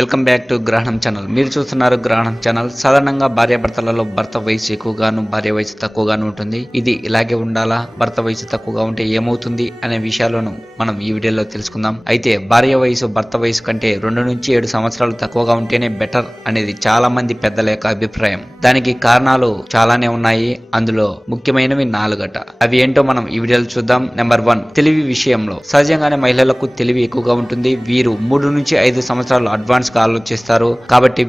Welcome back to గ్రహణం channel. మీరు చూస్తున్నారు గ్రహణం ఛానల్. సాధారణంగా భార్యాభర్తలలో భర్త వయసు ఎక్కువగాను భార్య వయసు తక్కువగాను ఉంటుంది. ఇది ఇలాగే ఉండాలా, భర్త వయసు తక్కువగా ఉంటే ఏమవుతుంది అనే విషయాలను మనం ఈ వీడియోలో తెలుసుకుందాం. అయితే భార్య వయసు భర్త వయసు కంటే 2 నుంచి 7 సంవత్సరాలు తక్కువగా ఉంటేనే బెటర్ అనేది చాలా మంది పెద్దల యొక్క అభిప్రాయం. దానికి కారణాలు చాలానే ఉన్నాయి. అందులో ముఖ్యమైనవి 4 అవి ఏంటో మనం ఈ వీడియోలో చూద్దాం. నెంబర్ 1, తెలివి విషయంలో. సహజంగానే మహిళలకు తెలివి ఎక్కువగా ఉంటుంది. వీరు 3 నుంచి 5 సంవత్సరాలు అడ్వాన్స్ గా ఆలోచిస్తారు. కాబట్టి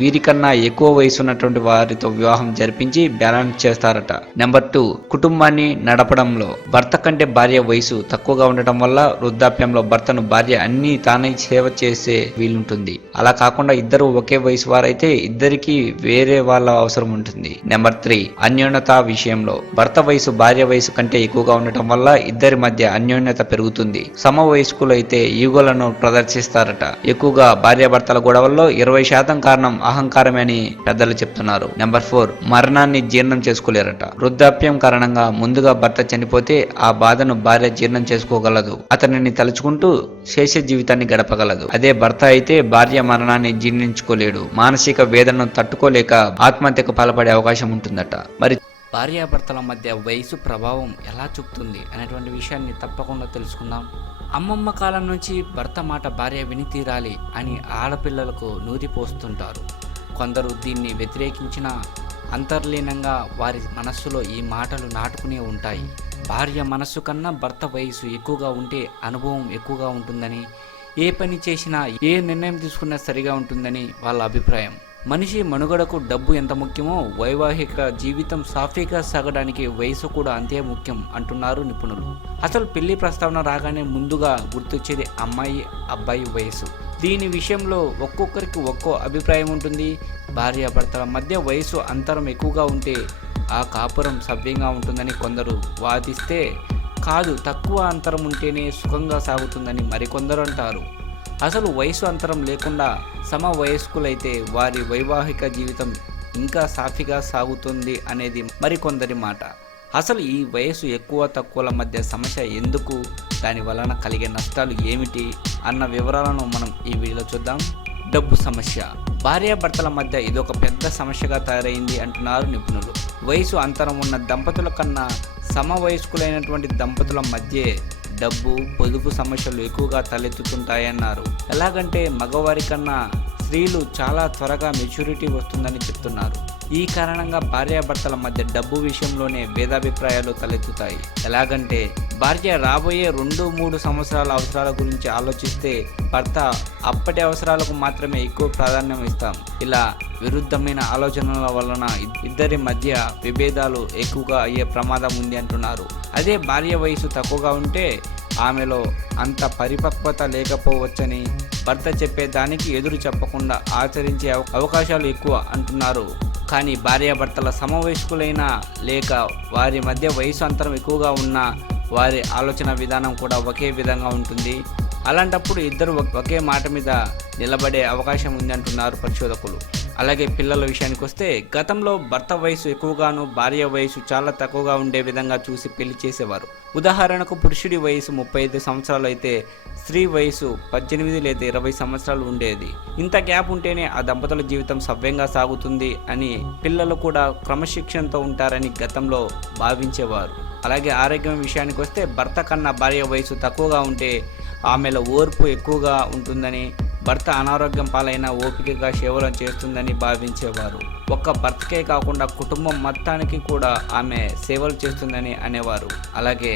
వీరికన్నా ఎక్కువ వయసు ఉన్నటువంటి వారితో వివాహం జరిపించి బ్యాలెన్స్ చేస్తారట. నెంబర్ 2, కుటుంబాన్ని నడపడంలో. భర్త కంటే భార్య వయసు తక్కువగా ఉండటం వల్ల వృద్ధాప్యంలో భర్తను భార్య అన్ని తానే సేవ చేసే వీలుంటుంది. అలా కాకుండా ఇద్దరు ఒకే వయసు వారైతే ఇద్దరికి వేరే వాళ్ళ అవసరం ఉంటుంది. నెంబర్ 3, అన్యోన్యత విషయంలో. భర్త వయసు భార్య వయసు కంటే ఎక్కువగా ఉండటం వల్ల ఇద్దరి మధ్య అన్యోన్యత పెరుగుతుంది. సమ వయస్కులు అయితే ఈగోలను ప్రదర్శిస్తారట. ఎక్కువగా భార్యాభర్తల గొడవల్లో 20% కారణం అహంకారమే అని పెద్దలు చెప్తున్నారు. నెంబర్ 4, మరణాన్ని జీర్ణం చేసుకోలేరట. వృద్ధాప్యం కారణంగా ముందుగా భర్త చనిపోతే ఆ బాధను భార్య జీర్ణం చేసుకోగలదు. అతనిని తలుచుకుంటూ శేష జీవితాన్ని గడపగలదు. అదే భర్త అయితే భార్య మరణాన్ని జీర్ణించుకోలేడు. మానసిక వేదనను తట్టుకోలేక ఆత్మహత్యకు పాల్పడే అవకాశం ఉంటుందట. మరి భార్యాభర్తల మధ్య వయసు ప్రభావం ఎలా చూపుతుంది అనేటువంటి విషయాన్ని తప్పకుండా తెలుసుకుందాం. అమ్మమ్మ కాలం నుంచి భర్త మాట భార్య విని తీరాలి అని ఆడపిల్లలకు నూరిపోస్తుంటారు. కొందరు దీన్ని వ్యతిరేకించిన అంతర్లీనంగా వారి మనస్సులో ఈ మాటలు నాటుకునే ఉంటాయి. భార్య మనస్సు కన్నా భర్త వయసు ఎక్కువగా ఉంటే అనుభవం ఎక్కువగా ఉంటుందని, ఏ పని చేసినా ఏ నిర్ణయం తీసుకున్నా సరిగా ఉంటుందని వాళ్ళ అభిప్రాయం. మనిషి మనుగడకు డబ్బు ఎంత ముఖ్యమో వైవాహిక జీవితం సాఫీగా సాగడానికి వయసు కూడా అంతే ముఖ్యం అంటున్నారు నిపుణులు. అసలు పెళ్లి ప్రస్తావన రాగానే ముందుగా గుర్తొచ్చేది అమ్మాయి అబ్బాయి వయసు. దీని విషయంలో ఒక్కొక్కరికి ఒక్కో అభిప్రాయం ఉంటుంది. భార్యాభర్తల మధ్య వయసు అంతరం ఎక్కువగా ఉంటే ఆ కాపురం సవ్యంగా ఉంటుందని కొందరు వాదిస్తే, కాదు తక్కువ అంతరం ఉంటేనే సుఖంగా సాగుతుందని మరికొందరు అంటారు. అసలు వయసు అంతరం లేకుండా సమ వయస్కులైతే వారి వైవాహిక జీవితం ఇంకా సాఫీగా సాగుతుంది అనేది మరికొందరి మాట. అసలు ఈ వయసు ఎక్కువ తక్కువల మధ్య సమస్య ఎందుకు, దాని వలన కలిగే నష్టాలు ఏమిటి అన్న వివరాలను మనం ఈ వీడియోలో చూద్దాం. డబ్బు సమస్య. భార్యాభర్తల మధ్య ఇదొక పెద్ద సమస్యగా తయారైంది అంటున్నారు నిపుణులు. వయసు అంతరం ఉన్న దంపతుల కన్నా సమ వయస్కులైనటువంటి దంపతుల మధ్య డబ్బు పొదుపు సమస్యలు ఎక్కువగా తలెత్తుతుంటాయన్నారు. ఎలాగంటే మగవారి కన్నా స్త్రీలు చాలా త్వరగా మెచ్యూరిటీ వస్తుందని చెప్తున్నారు. ఈ కారణంగా భార్యాభర్తల మధ్య డబ్బు విషయంలోనే భేదాభిప్రాయాలు తలెత్తుతాయి. ఎలాగంటే భార్య రాబోయే 2-3 సంవత్సరాల అవసరాల గురించి ఆలోచిస్తే భర్త అప్పటి అవసరాలకు మాత్రమే ఎక్కువ ప్రాధాన్యం ఇస్తాం. ఇలా విరుద్ధమైన ఆలోచనల వలన ఇద్దరి మధ్య విభేదాలు ఎక్కువగా అయ్యే ప్రమాదం ఉంది అంటున్నారు. అదే భార్య వయసు తక్కువగా ఉంటే ఆమెలో అంత పరిపక్వత లేకపోవచ్చని, భర్త చెప్పేదానికి ఎదురు చెప్పకుండా ఆచరించే అవకాశాలు ఎక్కువ అంటున్నారు. కానీ భార్యాభర్తల సమవయస్కులైనా లేక వారి మధ్య వయసు అంతరం ఎక్కువగా ఉన్న వారి ఆలోచన విధానం కూడా ఒకే విధంగా ఉంటుంది. అలాంటప్పుడు ఇద్దరు ఒకే మాట మీద నిలబడే అవకాశం ఉంది అంటున్నారు పరిశోధకులు. అలాగే పిల్లల విషయానికి వస్తే, గతంలో భర్త వయసు ఎక్కువగాను భార్య వయసు చాలా తక్కువగా ఉండే విధంగా చూసి పెళ్లి చేసేవారు. ఉదాహరణకు పురుషుడి వయసు 35 సంవత్సరాలు అయితే స్త్రీ వయసు 18 లేదా 20 సంవత్సరాలు ఉండేది. ఇంత గ్యాప్ ఉంటేనే ఆ దంపతుల జీవితం సవ్యంగా సాగుతుంది అని, పిల్లలు కూడా క్రమశిక్షణతో ఉంటారని గతంలో భావించేవారు. అలాగే ఆరోగ్యం విషయానికి వస్తే, భర్త కన్నా భార్య వయసు తక్కువగా ఉంటే ఆమెలో ఓర్పు ఎక్కువగా ఉంటుందని, భర్త అనారోగ్యం పాలైన ఓపికగా సేవలు చేస్తుందని భావించేవారు. ఒక్క భర్తకే కాకుండా కుటుంబం మొత్తానికి కూడా ఆమె సేవలు చేస్తుందని అనేవారు. అలాగే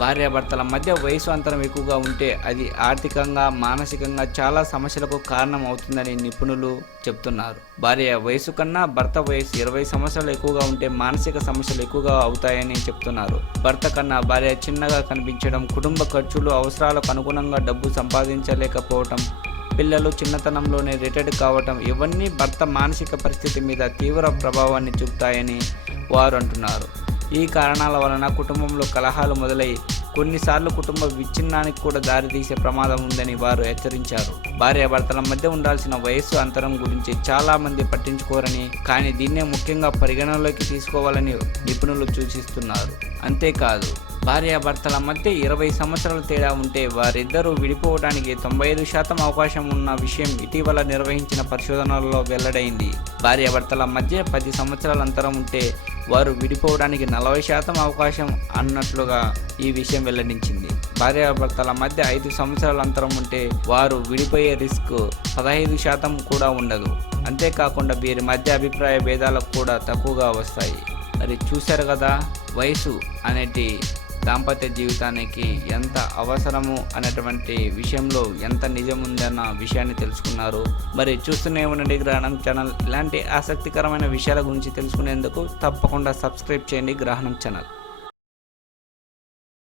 భార్యాభర్తల మధ్య వయసు అంతరం ఎక్కువగా ఉంటే అది ఆర్థికంగా మానసికంగా చాలా సమస్యలకు కారణం అవుతుందని నిపుణులు చెప్తున్నారు. భార్య వయసు కన్నా భర్త వయసు 20 సంవత్సరాలు ఎక్కువగా ఉంటే మానసిక సమస్యలు ఎక్కువగా అవుతాయని చెప్తున్నారు. భర్త కన్నా భార్య చిన్నగా కనిపించడం, కుటుంబ ఖర్చులు అవసరాలకు అనుగుణంగా డబ్బు సంపాదించలేకపోవటం, పిల్లలు చిన్నతనంలోనే రిటైర్డ్ కావటం, ఇవన్నీ భర్త మానసిక పరిస్థితి మీద తీవ్ర ప్రభావాన్ని చూపుతాయని వారు అంటున్నారు. ఈ కారణాల వలన కుటుంబంలో కలహాలు మొదలై కొన్నిసార్లు కుటుంబ విచ్ఛిన్నానికి కూడా దారితీసే ప్రమాదం ఉందని వారు హెచ్చరించారు. భార్యాభర్తల మధ్య ఉండాల్సిన వయస్సు అంతరం గురించి చాలా మంది పట్టించుకోరని, కానీ దీన్నే ముఖ్యంగా పరిగణనలోకి తీసుకోవాలని నిపుణులు సూచిస్తున్నారు. అంతేకాదు, భార్యాభర్తల మధ్య 20 సంవత్సరాల తేడా ఉంటే వారిద్దరూ విడిపోవడానికి 95% అవకాశం ఉన్న విషయం ఇటీవల నిర్వహించిన పరిశోధనలలో వెల్లడైంది. భార్యాభర్తల మధ్య 10 సంవత్సరాల అంతరం ఉంటే వారు విడిపోవడానికి 40% అవకాశం అన్నట్లుగా ఈ విషయం వెల్లడించింది. భార్యాభర్తల మధ్య 5 సంవత్సరాల అంతరం ఉంటే వారు విడిపోయే రిస్క్ 15% కూడా ఉండదు. అంతేకాకుండా వీరి మధ్య అభిప్రాయ భేదాలకు కూడా తక్కువగా వస్తాయి. మరి చూశారు కదా, వయసు అనేటి దాంపత్య జీవితానికి ఎంత అవసరము అనేటువంటి విషయంలో ఎంత నిజం ఉందన్న విషయాన్ని తెలుసుకున్నారు. మరి చూస్తూనే ఉండండి గ్రహణం ఛానల్. ఇలాంటి ఆసక్తికరమైన విషయాల గురించి తెలుసుకునేందుకు తప్పకుండా సబ్స్క్రైబ్ చేయండి గ్రహణం ఛానల్.